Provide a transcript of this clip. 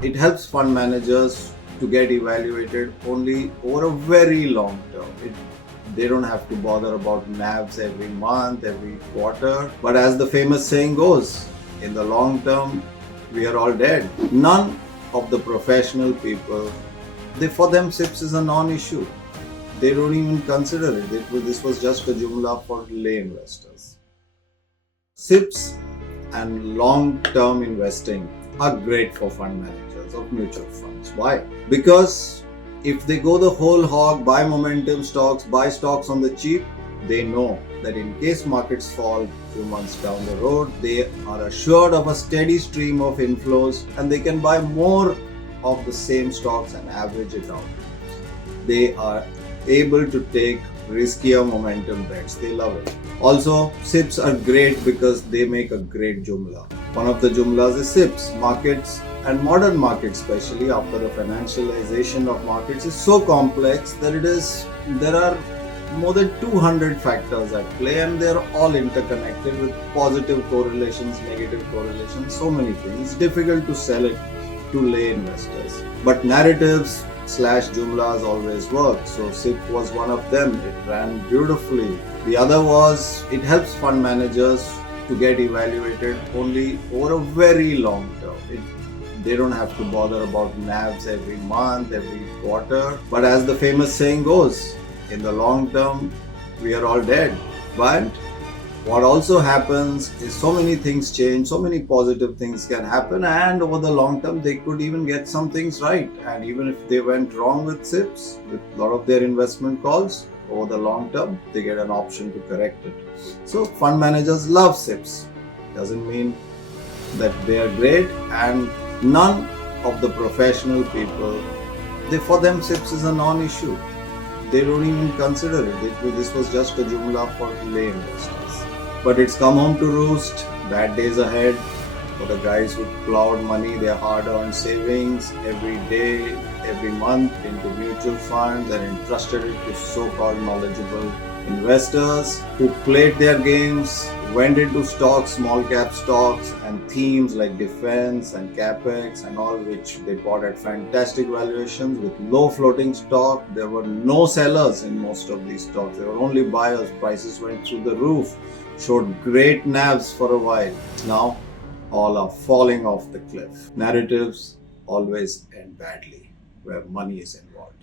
It helps fund managers to get evaluated only over a very long term. They don't have to bother about NAVs every month, every quarter. But as the famous saying goes, in the long term, we are all dead. None of the professional people, for them SIPs is a non-issue. They don't even consider it. This was just a jumla for lay investors. SIPs and long-term investing are great for fund managers of mutual funds. Why? Because if they go the whole hog, buy momentum stocks, buy stocks on the cheap, they know that in case markets fall a few months down the road, they are assured of a steady stream of inflows and they can buy more of the same stocks and average it out. They are able to take riskier momentum bets. They love it. Also, SIPs are great because they make a great jumla. One of the jumlas is SIPs. Markets and modern markets, especially after the financialization of markets, is so complex that there are more than 200 factors at play and they're all interconnected with positive correlations, negative correlations, so many things. It's difficult to sell it to lay investors. But narratives / jumlas always work. So SIP was one of them. It ran beautifully. The other was it helps fund managers to get evaluated only over a very long term. They don't have to bother about NAVs every month, every quarter. But as the famous saying goes, in the long term, we are all dead. But what also happens is so many things change, so many positive things can happen, and over the long term, they could even get some things right. And even if they went wrong with SIPs, with a lot of their investment calls, over the long term, they get an option to correct it. So fund managers love SIPs. Doesn't mean that they are great, and none of the professional people, for them SIPs is a non-issue. They don't even consider it. This was just a jumla for lay investors. But it's come home to roost. Bad days ahead for the guys who plowed money, their hard-earned savings every day, every month into mutual funds and entrusted it to so-called knowledgeable investors who played their games, went into stocks, small cap stocks and themes like defense and capex and all, which they bought at fantastic valuations with low floating stock. There were no sellers in most of these stocks. There were only buyers. Prices went through the roof, showed great NAVs for a while. Now all are falling off the cliff. Narratives always end badly where money is involved.